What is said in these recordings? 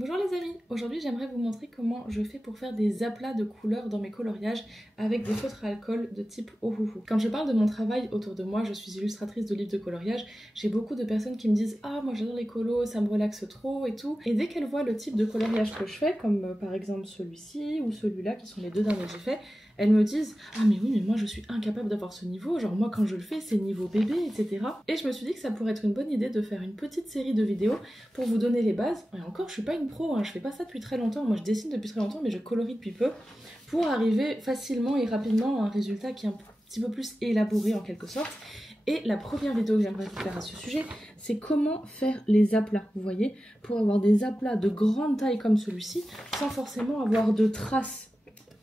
Bonjour les amis, aujourd'hui j'aimerais vous montrer comment je fais pour faire des aplats de couleurs dans mes coloriages avec des feutres à alcool de type Ohuhu. Quand je parle de mon travail autour de moi, je suis illustratrice de livres de coloriage, j'ai beaucoup de personnes qui me disent « Ah moi j'adore les colos, ça me relaxe trop et tout ». Et dès qu'elles voient le type de coloriage que je fais, comme par exemple celui-ci ou celui-là qui sont les deux derniers que j'ai fait, elles me disent « Ah mais oui mais moi je suis incapable d'avoir ce niveau, genre moi quand je le fais c'est niveau bébé etc. » Et je me suis dit que ça pourrait être une bonne idée de faire une petite série de vidéos pour vous donner les bases. Et encore je suis pas une pro, hein, je fais pas ça depuis très longtemps, moi je dessine depuis très longtemps mais je colorie depuis peu pour arriver facilement et rapidement à un résultat qui est un petit peu plus élaboré en quelque sorte. Et la première vidéo que j'aimerais vous faire à ce sujet, c'est comment faire les aplats, vous voyez, pour avoir des aplats de grande taille comme celui-ci, sans forcément avoir de traces.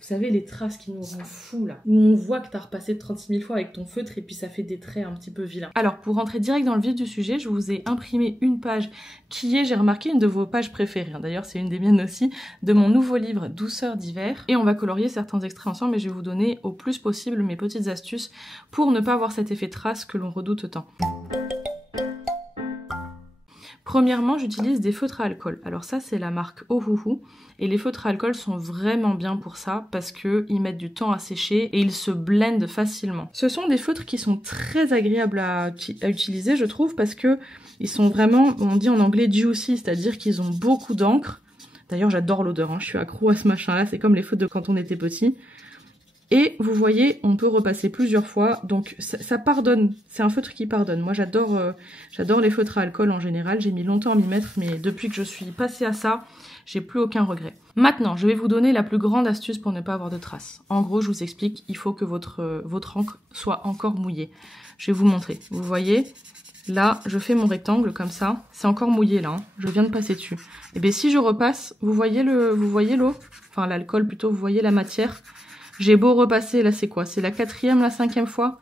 Vous savez, les traces qui nous rendent fous là, où on voit que t'as repassé 36 000 fois avec ton feutre et puis ça fait des traits un petit peu vilains. Alors pour rentrer direct dans le vif du sujet, je vous ai imprimé une page qui est, j'ai remarqué, une de vos pages préférées. D'ailleurs c'est une des miennes aussi, de mon nouveau livre Douceur d'hiver. Et on va colorier certains extraits ensemble et je vais vous donner au plus possible mes petites astuces pour ne pas avoir cet effet trace que l'on redoute tant. Premièrement, j'utilise des feutres à alcool. Alors ça, c'est la marque Ohuhu. Et les feutres à alcool sont vraiment bien pour ça parce qu'ils mettent du temps à sécher et ils se blendent facilement. Ce sont des feutres qui sont très agréables à utiliser, je trouve, parce que ils sont vraiment, on dit en anglais juicy, c'est-à-dire qu'ils ont beaucoup d'encre. D'ailleurs, j'adore l'odeur, hein. Je suis accro à ce machin-là. C'est comme les feutres de quand on était petit. Et vous voyez, on peut repasser plusieurs fois, donc ça pardonne, c'est un feutre qui pardonne. Moi j'adore les feutres à alcool en général, j'ai mis longtemps à m'y mettre, mais depuis que je suis passée à ça, j'ai plus aucun regret. Maintenant, je vais vous donner la plus grande astuce pour ne pas avoir de traces. En gros, je vous explique, il faut que votre encre soit encore mouillée. Je vais vous montrer, vous voyez, là, je fais mon rectangle comme ça, c'est encore mouillé là, hein. Je viens de passer dessus. Et bien si je repasse, vous voyez l'eau, enfin l'alcool plutôt, vous voyez la matière. J'ai beau repasser, là c'est quoi? C'est la 4e, la 5e fois.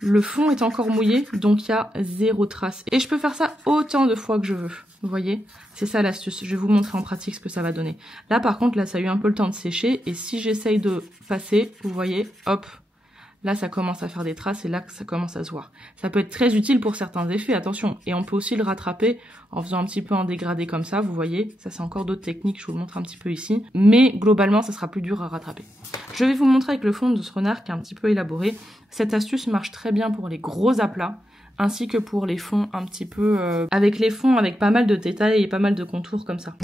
Le fond est encore mouillé, donc il y a 0 trace. Et je peux faire ça autant de fois que je veux. Vous voyez? C'est ça l'astuce. Je vais vous montrer en pratique ce que ça va donner. Là par contre, là ça a eu un peu le temps de sécher. Et si j'essaye de passer, vous voyez, hop, là ça commence à faire des traces et là ça commence à se voir. Ça peut être très utile pour certains effets, attention. Et on peut aussi le rattraper en faisant un petit peu un dégradé comme ça, vous voyez. Ça c'est encore d'autres techniques, je vous le montre un petit peu ici. Mais globalement ça sera plus dur à rattraper. Je vais vous montrer avec le fond de ce renard qui est un petit peu élaboré. Cette astuce marche très bien pour les gros aplats, ainsi que pour les fonds un petit peu... avec les fonds avec pas mal de détails et pas mal de contours comme ça.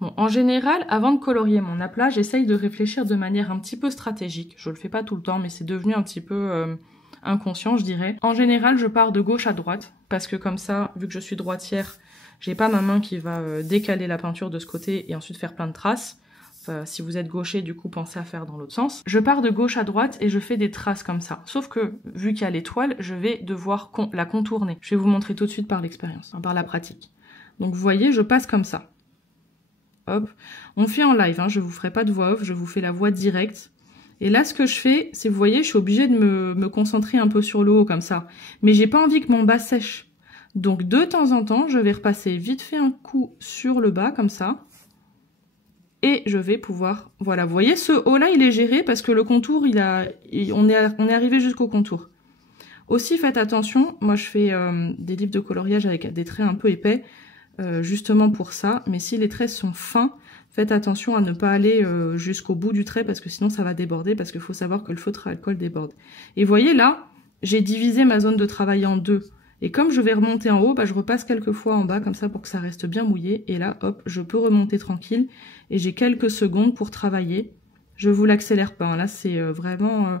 Bon, en général, avant de colorier mon aplat, j'essaye de réfléchir de manière un petit peu stratégique. Je le fais pas tout le temps, mais c'est devenu un petit peu inconscient, je dirais. En général, je pars de gauche à droite, parce que comme ça, vu que je suis droitière, j'ai pas ma main qui va décaler la peinture de ce côté et ensuite faire plein de traces. Si vous êtes gaucher, du coup, pensez à faire dans l'autre sens. Je pars de gauche à droite et je fais des traces comme ça. Sauf que, vu qu'il y a l'étoile, je vais devoir la contourner. Je vais vous montrer tout de suite par l'expérience, par la pratique. Donc vous voyez, je passe comme ça. Hop. On fait en live, hein, je vous ferai pas de voix off, je vous fais la voix directe. Et là, ce que je fais, c'est, vous voyez, je suis obligée de me concentrer un peu sur le haut, comme ça. Mais j'ai pas envie que mon bas sèche. Donc, de temps en temps, je vais repasser vite fait un coup sur le bas, comme ça. Et je vais pouvoir... Voilà, vous voyez, ce haut-là, il est géré parce que le contour, on est arrivé jusqu'au contour. Aussi, faites attention, moi je fais des livres de coloriage avec des traits un peu épais, justement pour ça. Mais si les traits sont fins, faites attention à ne pas aller jusqu'au bout du trait parce que sinon ça va déborder, parce qu'il faut savoir que le feutre à alcool déborde. Et vous voyez là, j'ai divisé ma zone de travail en deux. Et comme je vais remonter en haut, bah, je repasse quelques fois en bas comme ça pour que ça reste bien mouillé. Et là, hop, je peux remonter tranquille. Et j'ai quelques secondes pour travailler. Je vous l'accélère pas, hein. Là, c'est vraiment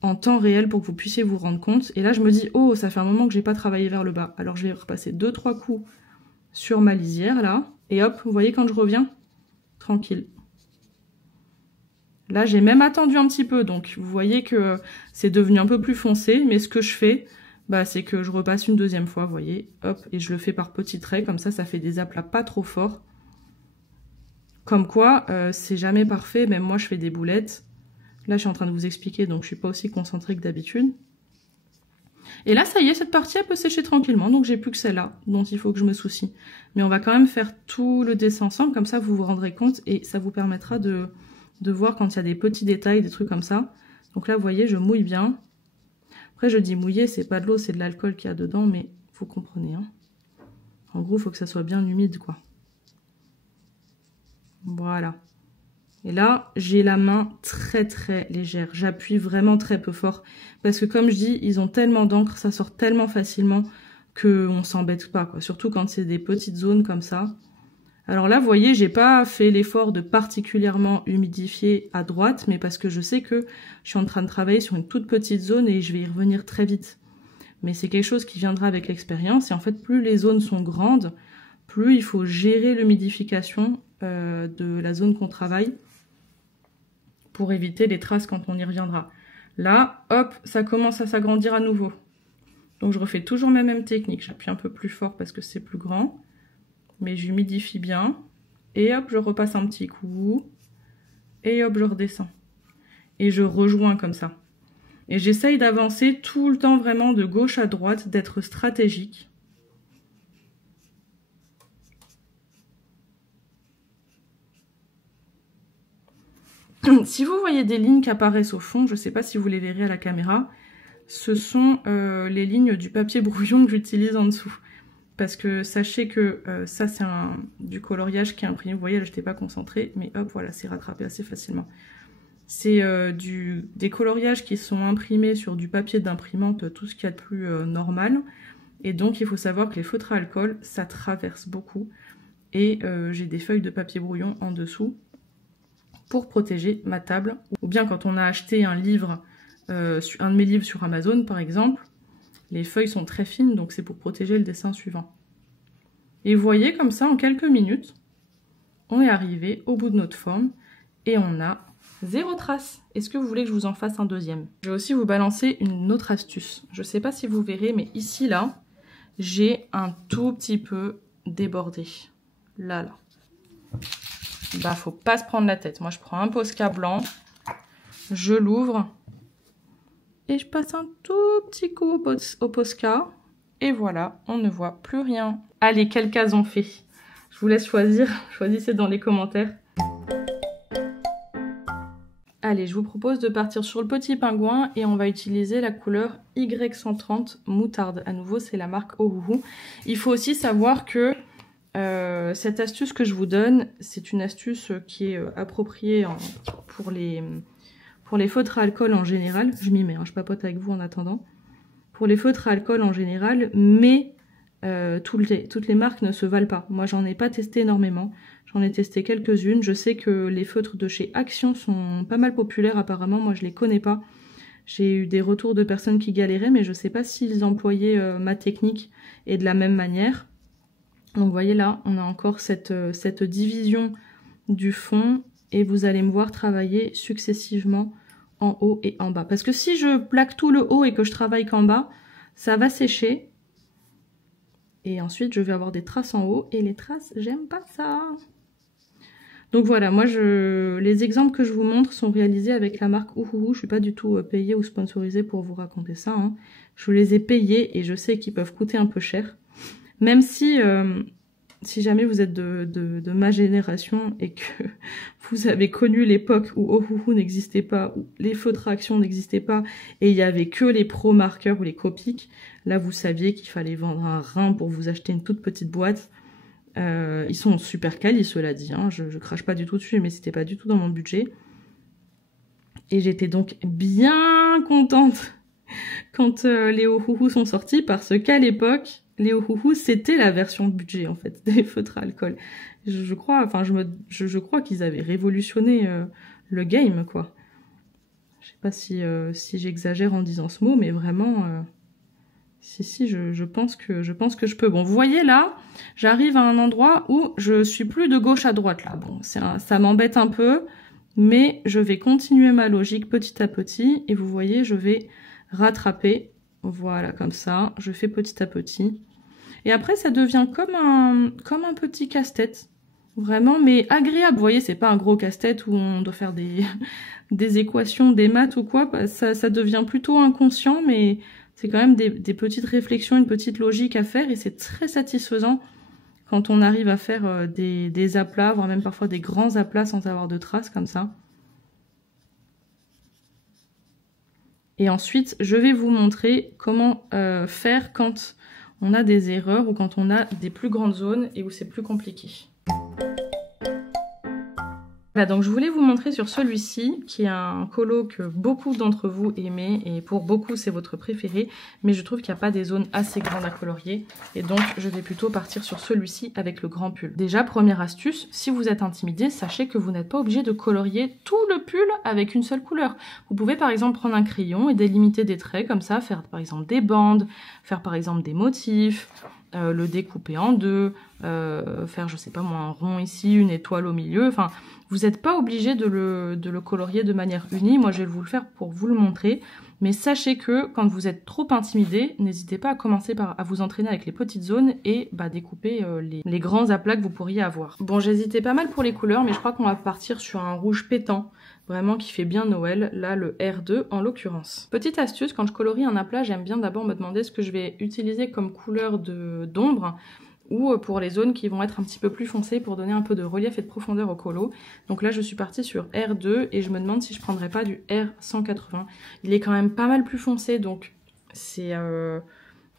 en temps réel pour que vous puissiez vous rendre compte. Et là, je me dis, oh, ça fait un moment que j'ai pas travaillé vers le bas. Alors, je vais repasser 2-3 coups sur ma lisière, là. Et hop, vous voyez quand je reviens, tranquille. Là, j'ai même attendu un petit peu. Donc, vous voyez que c'est devenu un peu plus foncé. Mais ce que je fais... bah, c'est que je repasse une deuxième fois, vous voyez, hop, et je le fais par petits traits, comme ça fait des aplats pas trop forts. Comme quoi, c'est jamais parfait, même moi je fais des boulettes. Là, je suis en train de vous expliquer, donc je suis pas aussi concentrée que d'habitude. Et là, ça y est, cette partie, elle peut sécher tranquillement, donc j'ai plus que celle-là, dont il faut que je me soucie. Mais on va quand même faire tout le dessin ensemble, comme ça vous vous rendrez compte, et ça vous permettra de voir quand il y a des petits détails, des trucs comme ça. Donc là, vous voyez, je mouille bien. Après, je dis mouillé, c'est pas de l'eau, c'est de l'alcool qu'il y a dedans, mais vous comprenez. Hein. En gros, il faut que ça soit bien humide, quoi. Voilà. Et là, j'ai la main très très légère. J'appuie vraiment très peu fort. Parce que comme je dis, ils ont tellement d'encre, ça sort tellement facilement qu'on s'embête pas, quoi. Surtout quand c'est des petites zones comme ça. Alors là, vous voyez, j'ai pas fait l'effort de particulièrement humidifier à droite, mais parce que je sais que je suis en train de travailler sur une toute petite zone et je vais y revenir très vite. Mais c'est quelque chose qui viendra avec l'expérience. Et en fait, plus les zones sont grandes, plus il faut gérer l'humidification de la zone qu'on travaille pour éviter les traces quand on y reviendra. Là, hop, ça commence à s'agrandir à nouveau. Donc je refais toujours la même technique. J'appuie un peu plus fort parce que c'est plus grand. Mais j'humidifie bien. Et hop, je repasse un petit coup. Et hop, je redescends. Et je rejoins comme ça. Et j'essaye d'avancer tout le temps vraiment de gauche à droite, d'être stratégique. Si vous voyez des lignes qui apparaissent au fond, je ne sais pas si vous les verrez à la caméra, ce sont les lignes du papier brouillon que j'utilise en dessous. Parce que sachez que ça c'est du coloriage qui est imprimé, vous voyez là je n'étais pas concentrée, mais hop voilà c'est rattrapé assez facilement. C'est des coloriages qui sont imprimés sur du papier d'imprimante, tout ce qu'il y a de plus normal. Et donc il faut savoir que les feutres à alcool, ça traverse beaucoup. Et j'ai des feuilles de papier brouillon en dessous pour protéger ma table. Ou bien quand on a acheté un livre, un de mes livres sur Amazon par exemple, les feuilles sont très fines, donc c'est pour protéger le dessin suivant. Et vous voyez comme ça, en quelques minutes, on est arrivé au bout de notre forme et on a 0 trace. Est-ce que vous voulez que je vous en fasse un deuxième? Je vais aussi vous balancer une autre astuce. Je ne sais pas si vous verrez, mais ici, là, j'ai un tout petit peu débordé. Là. Bah, faut pas se prendre la tête. Moi, je prends un Posca blanc, je l'ouvre et je passe un tout petit coup au Posca. Et voilà, on ne voit plus rien. Allez, quelle case on fait? Je vous laisse choisir. Choisissez dans les commentaires. Allez, je vous propose de partir sur le petit pingouin et on va utiliser la couleur Y130 moutarde. À nouveau, c'est la marque Ohuhu. Il faut aussi savoir que cette astuce que je vous donne, c'est une astuce qui est appropriée pour les feutres à alcool en général. Je m'y mets, hein, je papote avec vous en attendant. Pour les feutres à alcool en général, mais toutes les marques ne se valent pas. Moi, j'en ai pas testé énormément. J'en ai testé quelques-unes. Je sais que les feutres de chez Action sont pas mal populaires apparemment. Moi, je les connais pas. J'ai eu des retours de personnes qui galéraient, mais je sais pas s'ils employaient ma technique et de la même manière. Donc, vous voyez là, on a encore cette division du fond et vous allez me voir travailler successivement en haut et en bas. Parce que si je plaque tout le haut et que je travaille qu'en bas, ça va sécher. Et ensuite, je vais avoir des traces en haut. Et les traces, j'aime pas ça. Donc voilà, moi, les exemples que je vous montre sont réalisés avec la marque Ohuhu. Je suis pas du tout payée ou sponsorisée pour vous raconter ça. Hein. Je les ai payés et je sais qu'ils peuvent coûter un peu cher. Même si jamais vous êtes de ma génération et que vous avez connu l'époque où Ohuhu n'existait pas, où les feutres à Action n'existaient pas, et il n'y avait que les pro marqueurs ou les Copic, là vous saviez qu'il fallait vendre un rein pour vous acheter une toute petite boîte. Ils sont super quali, cela dit, hein. Je crache pas du tout dessus, mais c'était pas du tout dans mon budget. Et j'étais donc bien contente quand les Ohuhu sont sortis, parce qu'à l'époque, les Ohuhu, c'était la version budget, en fait, des feutres à alcool. Je crois qu'ils avaient révolutionné le game, quoi. Je sais pas si j'exagère en disant ce mot, mais vraiment, si, je pense que je peux. Bon, vous voyez là, j'arrive à un endroit où je suis plus de gauche à droite, là. Bon, ça m'embête un peu, mais je vais continuer ma logique petit à petit, et vous voyez, je vais rattraper, voilà, comme ça, je fais petit à petit. Et après, ça devient comme un petit casse-tête, vraiment, mais agréable. Vous voyez, c'est pas un gros casse-tête où on doit faire des équations, des maths ou quoi. Ça devient plutôt inconscient, mais c'est quand même des petites réflexions, une petite logique à faire. Et c'est très satisfaisant quand on arrive à faire des aplats, voire même parfois des grands aplats sans avoir de traces comme ça. Et ensuite, je vais vous montrer comment faire quand on a des erreurs ou quand on a des plus grandes zones et où c'est plus compliqué. Voilà, donc je voulais vous montrer sur celui-ci, qui est un colo que beaucoup d'entre vous aimez, et pour beaucoup c'est votre préféré, mais je trouve qu'il n'y a pas des zones assez grandes à colorier, et donc je vais plutôt partir sur celui-ci avec le grand pull. Déjà, première astuce, si vous êtes intimidé, sachez que vous n'êtes pas obligé de colorier tout le pull avec une seule couleur. Vous pouvez par exemple prendre un crayon et délimiter des traits comme ça, faire par exemple des bandes, faire par exemple des motifs, le découper en deux, faire je sais pas moi un rond ici, une étoile au milieu, enfin vous n'êtes pas obligé de le colorier de manière unie, moi je vais vous le faire pour vous le montrer, mais sachez que quand vous êtes trop intimidé, n'hésitez pas à commencer à vous entraîner avec les petites zones et découper les grands aplats que vous pourriez avoir. Bon, j'hésitais pas mal pour les couleurs, mais je crois qu'on va partir sur un rouge pétant, vraiment qui fait bien Noël, là le R2 en l'occurrence. Petite astuce, quand je colorie un aplat, j'aime bien d'abord me demander ce que je vais utiliser comme couleur d'ombre, ou pour les zones qui vont être un petit peu plus foncées pour donner un peu de relief et de profondeur au colo. Donc là je suis partie sur R2 et je me demande si je prendrais pas du R180. Il est quand même pas mal plus foncé, donc c'est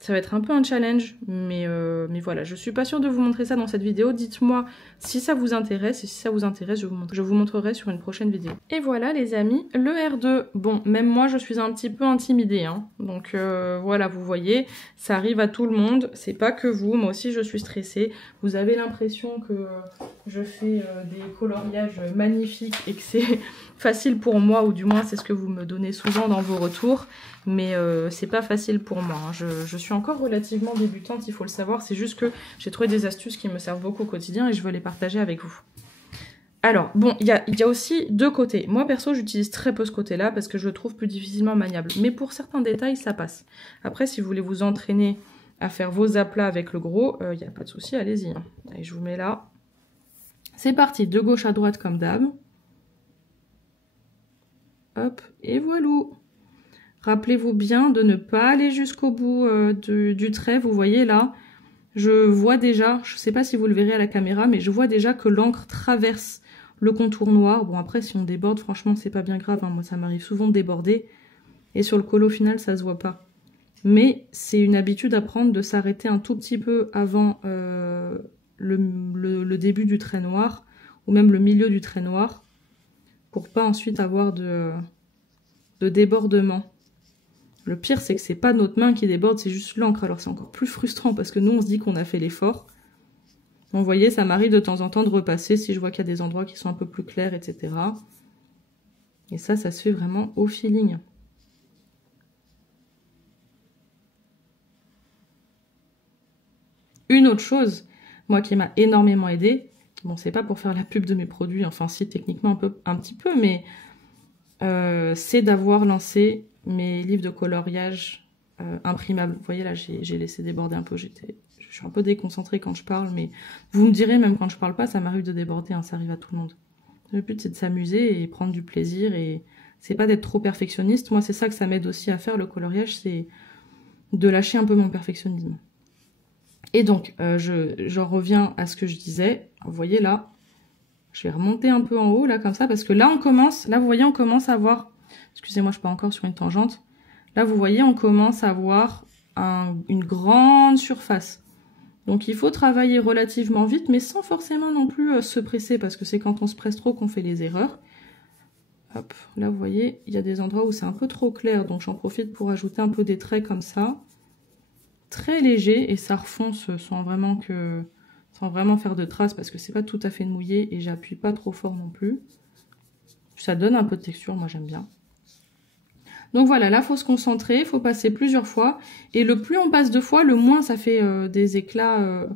ça va être un peu un challenge, mais voilà, je suis pas sûre de vous montrer ça dans cette vidéo. Dites-moi si ça vous intéresse, et si ça vous intéresse, je vous montrerai sur une prochaine vidéo. Et voilà les amis, le R2. Bon, même moi je suis un petit peu intimidée, hein. Donc voilà, vous voyez, ça arrive à tout le monde, c'est pas que vous, moi aussi je suis stressée. Vous avez l'impression que je fais des coloriages magnifiques et que c'est facile pour moi, ou du moins c'est ce que vous me donnez souvent dans vos retours, mais c'est pas facile pour moi, hein. Je suis encore relativement débutante, il faut le savoir, c'est juste que j'ai trouvé des astuces qui me servent beaucoup au quotidien et je veux les partager avec vous. Alors, bon, il y a aussi deux côtés. Moi, perso, j'utilise très peu ce côté-là parce que je le trouve plus difficilement maniable. Mais pour certains détails, ça passe. Après, si vous voulez vous entraîner à faire vos aplats avec le gros, il n'y a pas de souci, allez-y. Allez, je vous mets là. C'est parti, de gauche à droite comme d'hab. Hop, et voilà. Rappelez-vous bien de ne pas aller jusqu'au bout du trait. Vous voyez là, je vois déjà, je ne sais pas si vous le verrez à la caméra, mais je vois déjà que l'encre traverse le contour noir. Bon, après, si on déborde, franchement, c'est pas bien grave, hein. Moi, ça m'arrive souvent de déborder. Et sur le colo final, ça se voit pas. Mais c'est une habitude à prendre de s'arrêter un tout petit peu avant le début du trait noir, ou même le milieu du trait noir, pour pas ensuite avoir de débordement. Le pire, c'est que c'est pas notre main qui déborde, c'est juste l'encre. Alors c'est encore plus frustrant parce que nous, on se dit qu'on a fait l'effort. Vous voyez, ça m'arrive de temps en temps de repasser si je vois qu'il y a des endroits qui sont un peu plus clairs, etc. Et ça se fait vraiment au feeling. Une autre chose, moi qui m'a énormément aidée, bon, c'est pas pour faire la pub de mes produits, enfin si, techniquement un petit peu, mais c'est d'avoir lancé mes livres de coloriage imprimables. Vous voyez là, j'ai laissé déborder un peu, je suis un peu déconcentrée quand je parle, mais vous me direz, même quand je parle pas, ça m'arrive de déborder, hein, ça arrive à tout le monde. Le but, c'est de s'amuser et prendre du plaisir, et c'est pas d'être trop perfectionniste. Moi, c'est ça que ça m'aide aussi à faire, le coloriage, c'est de lâcher un peu mon perfectionnisme. Et donc, j'en reviens à ce que je disais. Vous voyez là, je vais remonter un peu en haut, là, comme ça, parce que là, vous voyez, on commence à voir, excusez-moi, je pars encore sur une tangente. Là, vous voyez, on commence à voir une grande surface. Donc, il faut travailler relativement vite, mais sans forcément non plus se presser, parce que c'est quand on se presse trop qu'on fait les erreurs. Hop, là, vous voyez, il y a des endroits où c'est un peu trop clair, donc j'en profite pour ajouter un peu des traits comme ça. Très léger, et ça refonce sans vraiment faire de traces, parce que c'est pas tout à fait mouillé, et j'appuie pas trop fort non plus. Ça donne un peu de texture, moi j'aime bien. Donc voilà, là, il faut se concentrer, il faut passer plusieurs fois. Et le plus on passe de fois, le moins ça fait des éclats,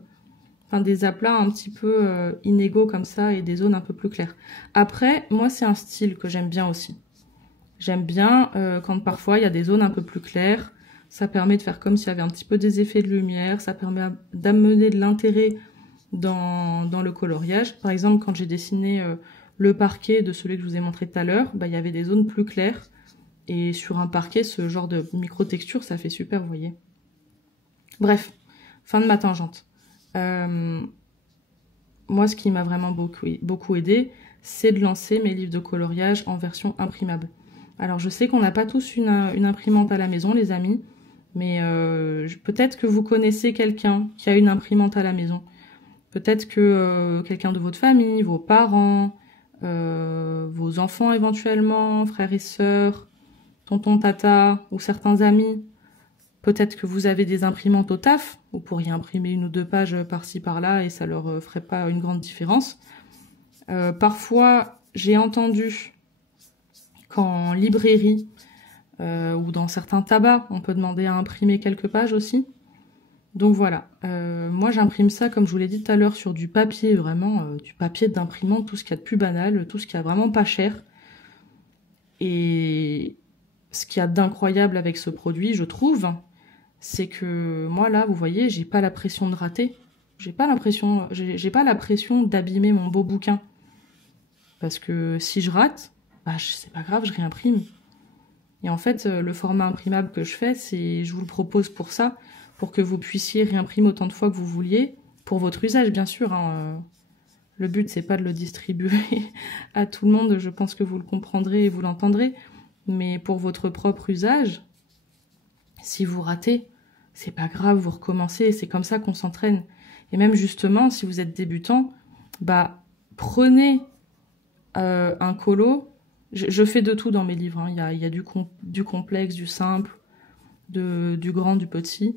des aplats un petit peu inégaux comme ça et des zones un peu plus claires. Après, moi, c'est un style que j'aime bien aussi. J'aime bien quand parfois il y a des zones un peu plus claires. Ça permet de faire comme s'il y avait un petit peu des effets de lumière. Ça permet d'amener de l'intérêt dans le coloriage. Par exemple, quand j'ai dessiné le parquet de celui que je vous ai montré tout à l'heure, il y avait des zones plus claires. Et sur un parquet, ce genre de micro-texture, ça fait super, vous voyez. Bref, fin de ma tangente. Moi, ce qui m'a vraiment beaucoup aidé, c'est de lancer mes livres de coloriage en version imprimable. Alors, je sais qu'on n'a pas tous une imprimante à la maison, les amis. Mais peut-être que vous connaissez quelqu'un qui a une imprimante à la maison. Peut-être que quelqu'un de votre famille, vos parents, vos enfants éventuellement, frères et sœurs, tonton, tata ou certains amis. Peut-être que vous avez des imprimantes au taf. Vous pourriez imprimer 1 ou 2 pages par-ci par-là et ça leur ferait pas une grande différence. Parfois, j'ai entendu qu'en librairie ou dans certains tabacs, on peut demander à imprimer quelques pages aussi. Donc voilà, moi j'imprime ça, comme je vous l'ai dit tout à l'heure, sur du papier, vraiment, du papier d'imprimante, tout ce qu'il y a de plus banal, tout ce qui est vraiment pas cher. Et ce qu'il y a d'incroyable avec ce produit, je trouve, c'est que moi là, vous voyez, j'ai pas la pression de rater. J'ai pas la pression d'abîmer mon beau bouquin. Parce que si je rate, bah c'est pas grave, je réimprime. Et en fait, le format imprimable que je fais, je vous le propose pour ça, pour que vous puissiez réimprimer autant de fois que vous vouliez, pour votre usage bien sûr. Le but, c'est pas de le distribuer à tout le monde, je pense que vous le comprendrez et vous l'entendrez, mais pour votre propre usage, si vous ratez, c'est pas grave, vous recommencez, c'est comme ça qu'on s'entraîne. Et même justement, si vous êtes débutant, bah prenez un colo. Je fais de tout dans mes livres, hein. Il y a du complexe, du simple, du grand, du petit.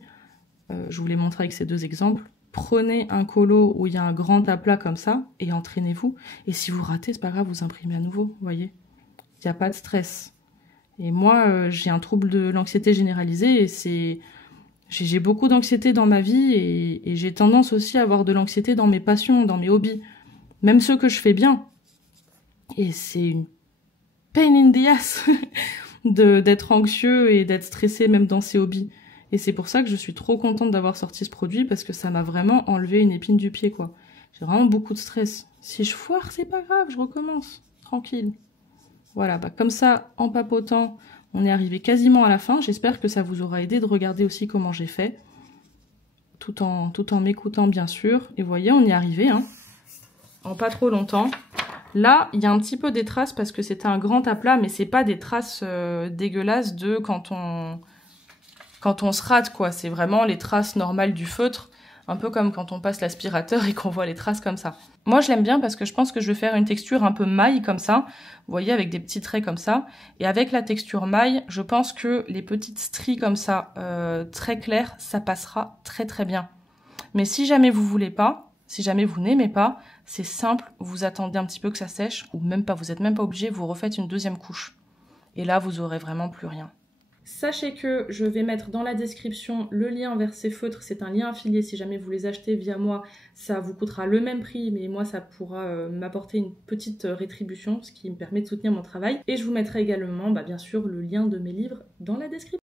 Je vous l'ai montré avec ces 2 exemples. Prenez un colo où il y a un grand aplat comme ça et entraînez-vous. Et si vous ratez, c'est pas grave, vous imprimez à nouveau, vous voyez. Il n'y a pas de stress. Et moi, j'ai un trouble de l'anxiété généralisée et j'ai beaucoup d'anxiété dans ma vie et j'ai tendance aussi à avoir de l'anxiété dans mes passions, dans mes hobbies. Même ceux que je fais bien. Et c'est une pain in the ass d'être anxieux et d'être stressé même dans ses hobbies. Et c'est pour ça que je suis trop contente d'avoir sorti ce produit parce que ça m'a vraiment enlevé une épine du pied, quoi. J'ai vraiment beaucoup de stress. Si je foire, c'est pas grave, je recommence. Tranquille. Voilà, bah comme ça, en papotant, on est arrivé quasiment à la fin. J'espère que ça vous aura aidé de regarder aussi comment j'ai fait. Tout en m'écoutant, bien sûr. Et vous voyez, on y est arrivé, hein. En pas trop longtemps. Là, il y a un petit peu des traces parce que c'était un grand aplat, mais c'est pas des traces dégueulasses de quand on se rate, quoi. C'est vraiment les traces normales du feutre, un peu comme quand on passe l'aspirateur et qu'on voit les traces comme ça. Moi, je l'aime bien parce que je pense que je vais faire une texture un peu maille comme ça, vous voyez, avec des petits traits comme ça. Et avec la texture maille, je pense que les petites stries comme ça, très claires, ça passera très très bien. Mais si jamais vous voulez pas, si jamais vous n'aimez pas, c'est simple, vous attendez un petit peu que ça sèche, ou même pas, vous n'êtes même pas obligé, vous refaites une 2e couche. Et là, vous aurez vraiment plus rien. Sachez que je vais mettre dans la description le lien vers ces feutres, c'est un lien affilié, si jamais vous les achetez via moi, ça vous coûtera le même prix, mais moi ça pourra m'apporter une petite rétribution, ce qui me permet de soutenir mon travail. Et je vous mettrai également, bien sûr, le lien de mes livres dans la description.